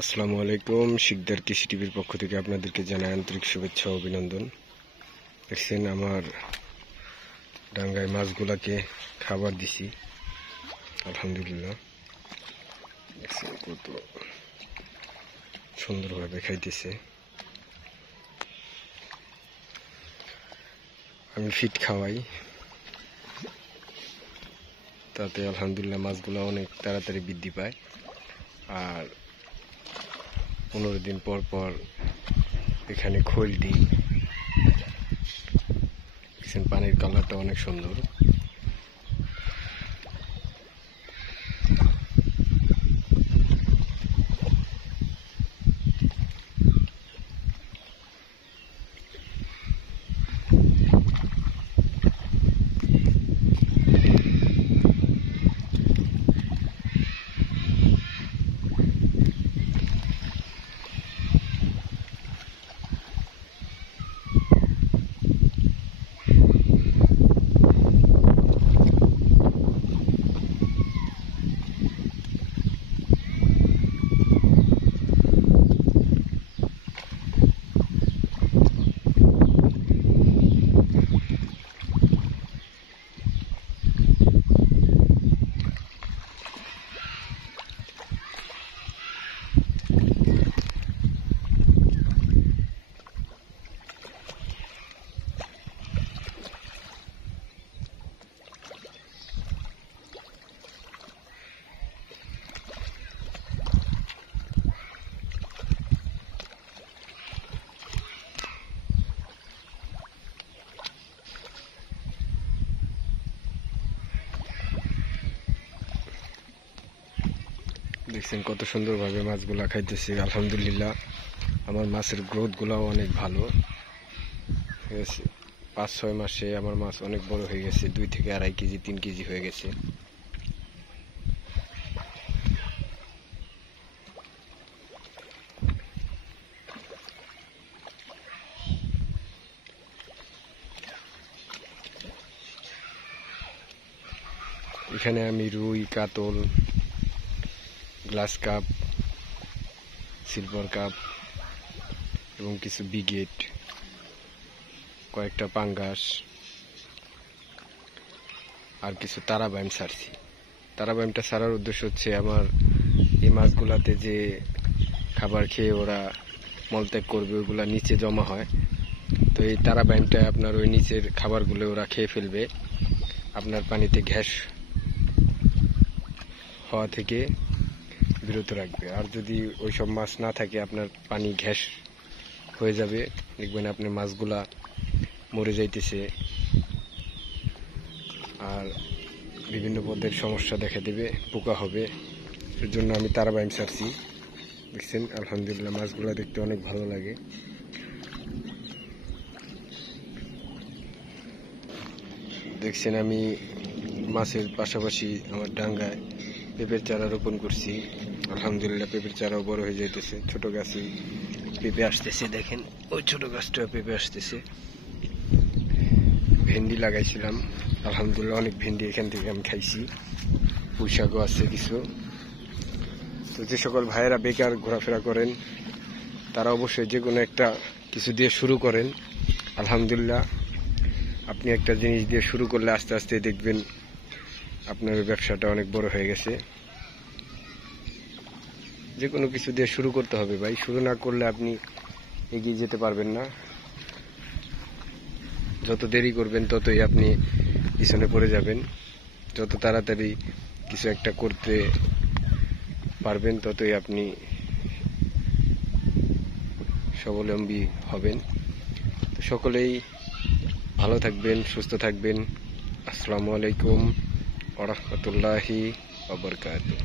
আসসালামু আলাইকুম। শিকদার কৃষি টিভির পক্ষ থেকে আপনাদেরকে জানাই আন্তরিক শুভেচ্ছা ও অভিনন্দন। দেখছেন আমার ডাঙ্গায় মাছগুলাকে খাবার দিছি, আলহামদুলিল্লাহ। দেখছেন কত সুন্দরভাবে খাইতেছে। আমি ফিট খাওয়াই, তাতে আলহামদুলিল্লাহ মাছগুলো অনেক তাড়াতাড়ি বৃদ্ধি পায়। আর 15 দিন পর পর এখানে খোল দিই। পানির কালারটা অনেক সুন্দর। দেখছেন কত সুন্দরভাবে মাছগুলা খাইতেছে। আলহামদুলিল্লাহ আমার মাছের গ্রোথগুলাও অনেক ভালো ঠিক আছে। 5-6 মাসে আমার মাছ অনেক বড় হয়ে গেছে, 2 থেকে 2.5 কেজি 3 কেজি হয়ে গেছে। এখানে আমি রুই, কাতল, গ্লাস কাপ, সিলভার কাপ এবং কিছু বিগেট, কয়েকটা পাঙ্গাস আর কিছু তারাবাইম ছাড়ছি। তারাবাইমটা ছাড়ার উদ্দেশ্য হচ্ছে আমার এই মাছগুলাতে যে খাবার খেয়ে ওরা মলত্যাগ করবে ওগুলা নিচে জমা হয়, তো এই তারাবাইমটা আপনার ওই নিচের খাবারগুলো ওরা খেয়ে ফেলবে, আপনার পানিতে গ্যাস হওয়া থেকে বিরত রাখবে। আর যদি ওইসব মাছ না থাকে আপনার পানি গ্যাস হয়ে যাবে, দেখবেন আপনার মাছগুলা মরে যাইতেছে আর বিভিন্ন পদের সমস্যা দেখা দেবে, পোকা হবে। এর জন্য আমি তারাবাইম ছাড়ছি। দেখছেন আলহামদুলিল্লাহ মাছগুলা দেখতে অনেক ভালো লাগে। দেখছেন আমি মাছের পাশাপাশি আমার ডাঙ্গায় পেঁপের চারা রোপণ করছি। আলহামদুলিল্লাহ পেঁপের চারাও বড় হয়ে যাইতেছে। ছোট গাছে পেঁপে আসতেছে, দেখেন ওই ছোট গাছটা পেঁপে আসতেছে। ভেন্ডি লাগাইছিলাম, আলহামদুলিল্লাহ অনেক ভেন্ডি এখান থেকে আমি খাইছি। পুঁই শাকও আছে কিছু। তো যে সকল ভাইয়েরা বেকার ঘোরাফেরা করেন তারা অবশ্যই যে কোনো একটা কিছু দিয়ে শুরু করেন। আলহামদুলিল্লাহ আপনি একটা জিনিস দিয়ে শুরু করলে আস্তে আস্তে দেখবেন আপনার ব্যবসাটা অনেক বড় হয়ে গেছে। যে কোনো কিছু দিয়ে শুরু করতে হবে ভাই, শুরু না করলে আপনি এগিয়ে যেতে পারবেন না। যত দেরি করবেন ততই আপনি পিছনে পড়ে যাবেন। যত তাড়াতাড়ি কিছু একটা করতে পারবেন ততই আপনি স্বাবলম্বী হবেন। তো সকলেই ভালো থাকবেন, সুস্থ থাকবেন। আসসালামু আলাইকুম ওয়া রাহমাতুল্লাহি ওয়া বারাকাতুহু।